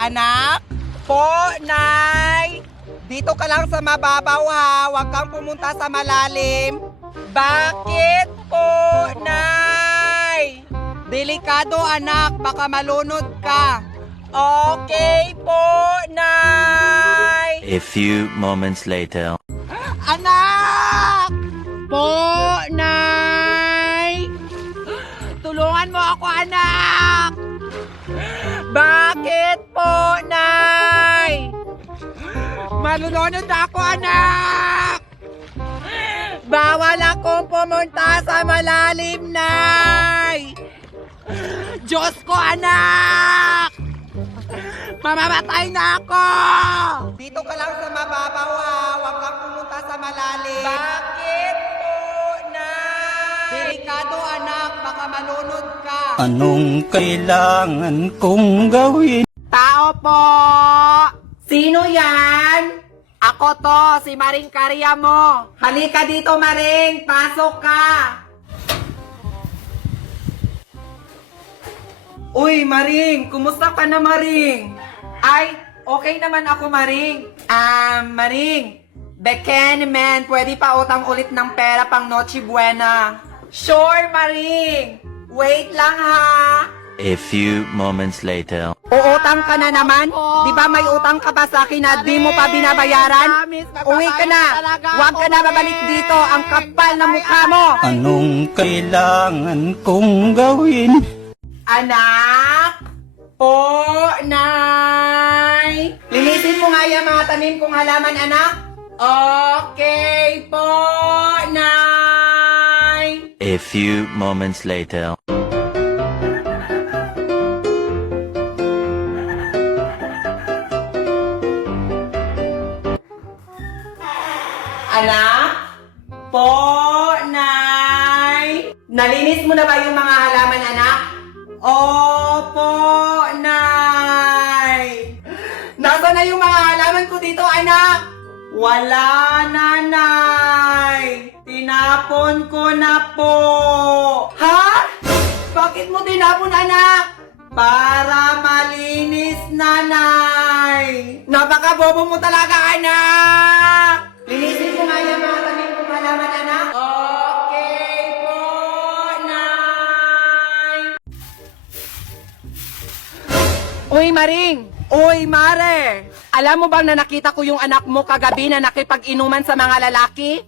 Anak? Po, Nay? Dito ka lang sa mababaw ha, huwag kang pumunta sa malalim. Bakit po, Nay? Delikado anak, baka malunod ka. Okay po, Nay. A few moments later. Anak! Po, Nay! Tulungan mo ako, anak! Bakit po, Nay? Malulunod ako, anak! Bawal akong pumunta sa malalim, Nay! Diyos ko, anak! Mamamatay na ako! Dito ka lang sa mababaw ha, huwag kang pumunta sa malalim. Bakit po, Nay? Delikado anak, baka malunod ka. Anong kailangan kong gawin? Tao po! Sino yan? Ako to, si Maring Karya mo. Halika dito, Maring, pasok ka. Uy, Maring, kumusta ka na, Maring? Ay, okay naman ako, Maring. Maring, beken, men, pwede pa utang ulit ng pera pang Noche Buena. Sure, Maring. Wait lang, ha. A few moments later. Uutang ka na naman? Di ba may utang ka pa sa akin na di mo pa binabayaran? Uwi ka na. Huwag ka na babalik dito. Ang kapal na mukha mo. Anong kailangan kong gawin? Anak? Po, Nay? Linisin mo nga yung mga tanim kong halaman, anak. Okay po, Nay. A few moments later. Anak? Po, Nay? Nalinis mo na ba yung mga halaman, anak? Opo, Nay. Nasaan na yung mga halaman ko dito, anak? Wala na, Nay. Tinapon ko na po. Ha? Bakit mo tinapon, anak? Para malinis na, Nay. Napakabobo mo talaga, anak. Linisin ko nga yung mga tanim kong halaman, anak. Okay po, Nay. Uy, Maring! Uy, Mare! Alam mo bang na nakita ko yung anak mo kagabi na nakipag-inuman sa mga lalaki?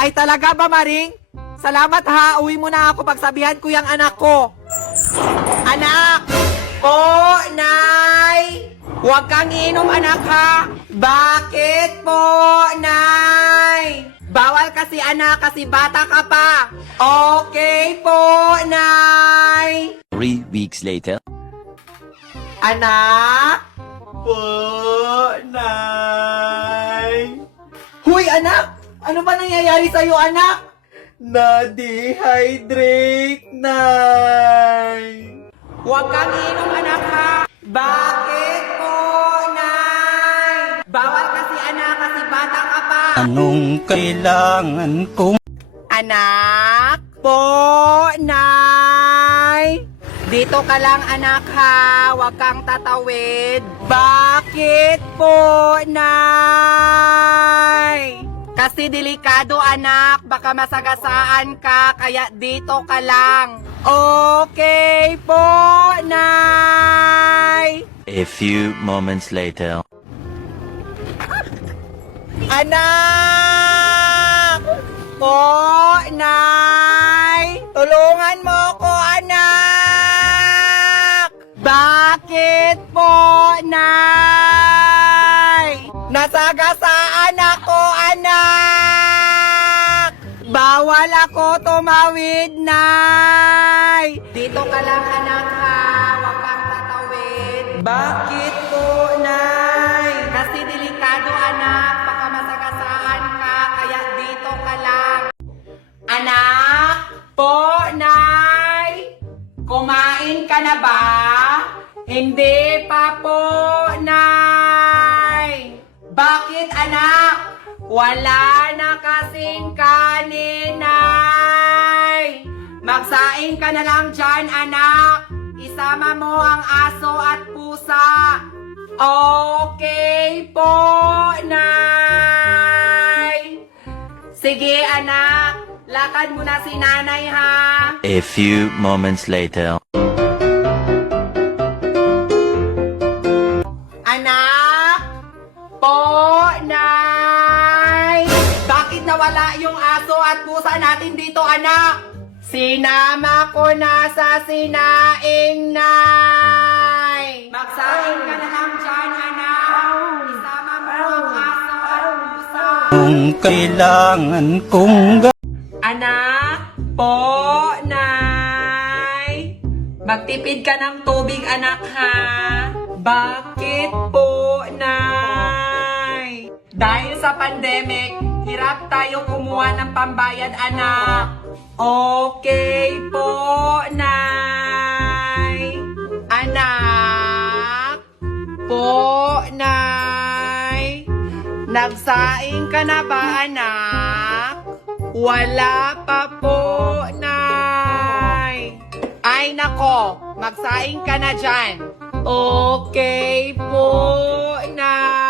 Ay talaga ba, Maring? Salamat ha, uwi mo na ako pagsabihan ko yung anak ko. Anak! Po, Nay! Huwag kang iinom, anak ha! Bakit po, Nay? Bawal kasi, anak, kasi bata ka pa. Okay po, Nay. 3 weeks later. Anak? Po, Nay. Huy, anak! Ano ba nangyayari sa'yo, anak? Na-dehydrate, Nay. Huwag kang inom, anak, ha? Bakit po, Nay? Bawal kasi, anak, kasi bata ka pa. Anong kailangan kong... Anak? Po, Nay? Dito ka lang, anak, ha? Huwag kang tatawid. Bakit po, Nay? Kasi delikado, anak. Baka masagasaan ka, kaya dito ka lang. Okay po, Nay. A few moments later. Anak! Po, Nay! Tulungan mo ko, anak! Bakit po, Nay? Nasagasaan ako, anak! Bawal ako tumawid, Nay! Dito ka lang, anak, ha? Huwag kang tatawid. Bakit po, Nay? Kasi delikado, anak. Baka masagasaan ka, kaya dito ka lang. Anak? Po, Nay? Kumain ka na ba? Hindi pa po, Nay. Bakit, anak? Wala na kasing kanin, Nay. Magsaing ka na lang dyan, anak. Isama mo ang aso at pusa. Okay po, Nay. Sige, anak. Lakad mo na si nanay, ha? A few moments later. Anak? Po, Nay. Bakit nawala yung aso at pusa natin dito, anak? Sinama ko na sa sinaing, Nay. Magsaing ka na lang dyan, anak. Isama mo ang aso at pusa. Kung kailangan kong Anak, po, Nay. Magtipid ka ng tubig, anak, ha? Bakit po, Nay? Dahil sa pandemic, hirap tayo kumuha ng pambayad, anak. Okay po, Nay. Anak, po, Nay. Nagsaing ka na ba, anak? Wala pa po, Nay. Ay nako, magsaing ka na dyan. Okay po, Nay.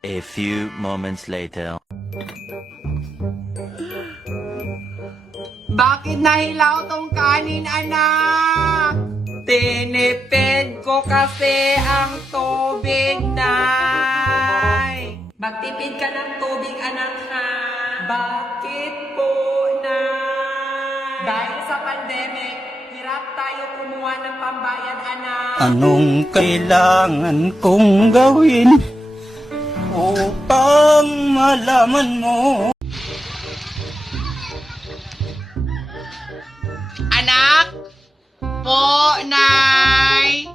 A few moments later. Bakit nahilaw tong kanin, anak? Tinipid ko kasi ang tubig, Nay. Magtipid ka ng tubig, anak, ha? Bakit po, Nay? Dahil sa pandemic, hirap tayo kumuha ng pambayad, anak. anong kailangan kong gawin upang malaman mo. Anak? Po, Nay?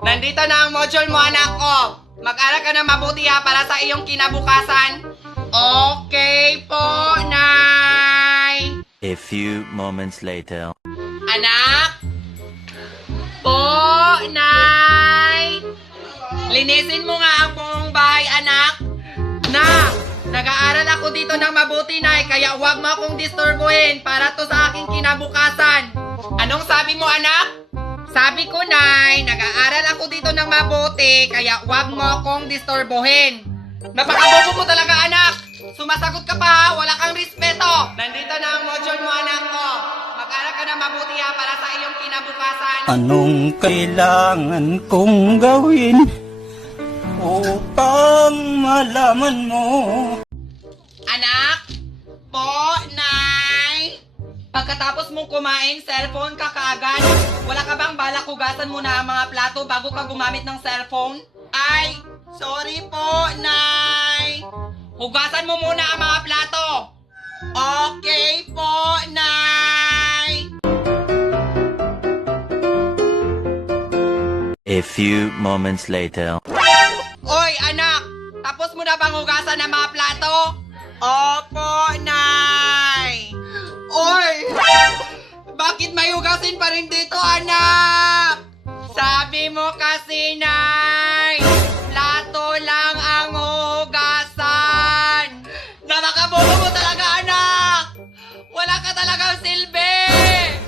Nandito na ang module mo, anak ko. Mag-aral ka na mabuti, ha, para sa iyong kinabukasan. Okay po, Nay. A few moments later. Anak? Po, Nay? Linisin mo nga ang buong bahay, anak. Nag-aaral ako dito ng mabuti, Nay, kaya huwag mo akong disturbuhin para to sa aking kinabukasan. Anong sabi mo, anak? Sabi ko, Nay, nag-aaral ako dito ng mabuti, kaya huwag mo akong disturbuhin. Napakabobo mo talaga, anak. Sumasagot ka pa, ha? Wala kang respeto. Nandito na ang module mo, anak ko. Mag-aral ka na mabuti, ha, para sa iyong kinabukasan. Anong kailangan kong gawin upang malaman mo. Anak? Po, Nay? Pagkatapos mong kumain, cellphone ka kaagad? Wala ka bang balak hugasan muna ang mga plato bago ka gumamit ng cellphone? Ay, sorry po, Nay. Hugasan mo muna ang mga plato. Okay po, Nay. A few moments later. Oy, anak! Tapos mo na bang hugasan ang mga plato? Opo, Nay. Oy! Bakit may hugasin pa rin dito, anak? Sabi mo kasi, Nay, plato lang ang hugasan. Napakabobo mo talaga, anak! Wala ka talagang silbi!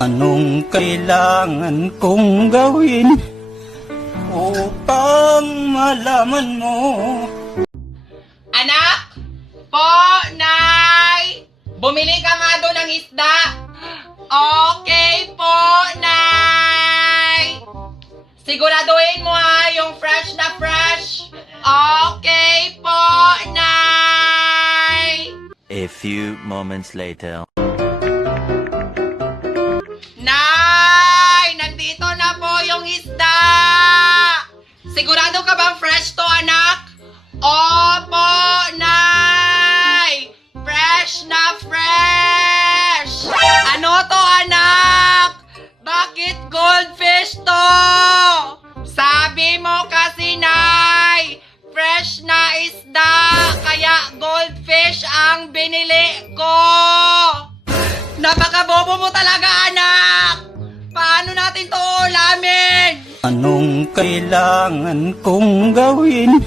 Anong kailangan kong gawin upang malaman mo. Anak? Po, Nay? Bumili ka nga doon ng isda. Okay po, Nay. Siguraduhin mo, ha, yung fresh na fresh. Okay po, Nay. A few moments later. Nay, nandito na po yung isda. Sigurado ka bang fresh to, anak? Opo, Nay. Fresh na fresh. Ano to, anak? Bakit goldfish to? Sabi mo kasi, Nay, fresh na isda, kaya goldfish ang binili ko. Napakabobo mo talaga, anak. Paano natin to ulamin? Anong kailangan kong gawin